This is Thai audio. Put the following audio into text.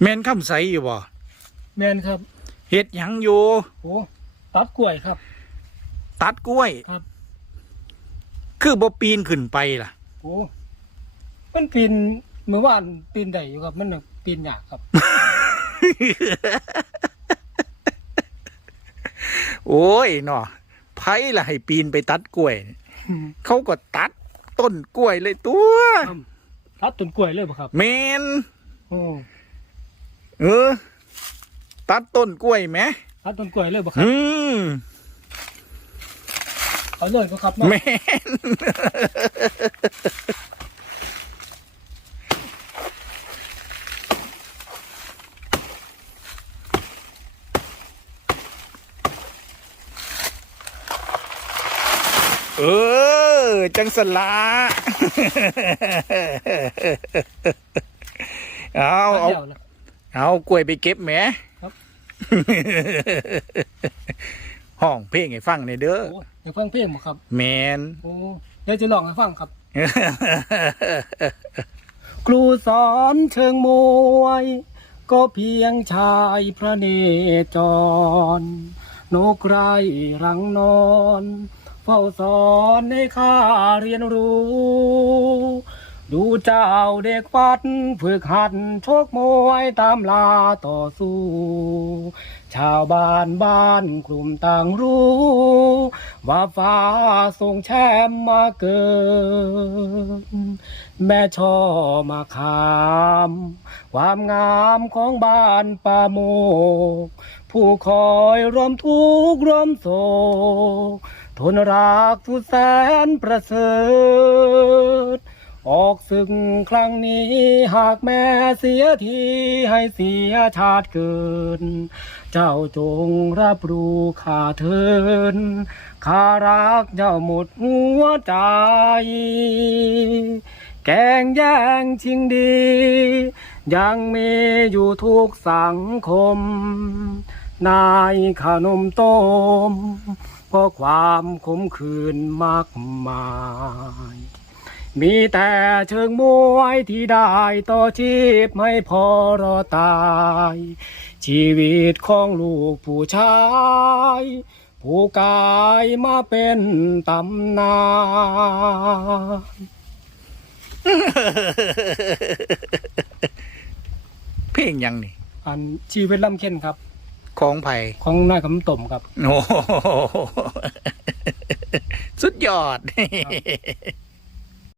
แม่นคำใสอยู่บ่แมนครับเฮ็ดหยังอยู่ โอ้ตัดกล้วยครับ ตัดกล้วยครับ คือบ่ปีนขึ้นไปล่ะ โอ้มันปีนเมื่อวานปีนได้อยู่ครับ มันน่ะปีนยากครับ โอ้ยเนาะไผล่ะให้ปีนไปตัดกล้วย เขาก็ตัดต้นกล้วยเลยตัวตัดต้นกล้วยเลยป่ะครับ แมนโอ้ เออ ตัดต้นกล้วยไหมตัดต้นกล้วยเลยป่ะครับอืมเอาเลยป่ะครับเนาะแมนเออ จังสละเอาเอา เดี๋ยวนะเอากล้วยไปเก็บแหมครับ ห้องเพลงให้ฟังในอยเด้อโอ้อยากฟังเพลงป่ะครับ แมน โอ้เดี๋ยวจะลองให้ฟังครับ ครูสอนเชิงมวย ก็เพียงชายพระเนจร นกไร้รังนอน เฝ้าสอนให้ข้าเรียนรู้ ดูเจ้าเด็กฟัดฝึกหัดชกมวยตามลาต่อสู้ ชาวบ้านบ้านกลุ่มต่างรู้ ว่าฟ้าส่งแชมป์มาเกินแม่ช่อมาขาม ความงามของบ้านป่าโมก ผู้คอยร่วมทุกข์ร่วมโศกทนรักสุดแสนประเสริฐ ออกศึกครั้งนี้หากแม่เสียทีให้เสียชาติเกิน เจ้าจงรับรู้ข้าเทินข้ารักเจ้าหมดหัวใจ แกงแย่งชิงดี ยังมีอยู่ทุกสังคม นายขนมต้มเพราะความขมขื่นมากมาย มีแต่เชิงมวยที่ได้ต่อชีพไม่พอรอตาย ชีวิตของลูกผู้ชาย ผู้กลายมาเป็นตำนานเพลงหยังนี่ อันชีวิตลำเค็นครับ ของไผ่ของนายคำต่มครับ โอ้โหสุดยอด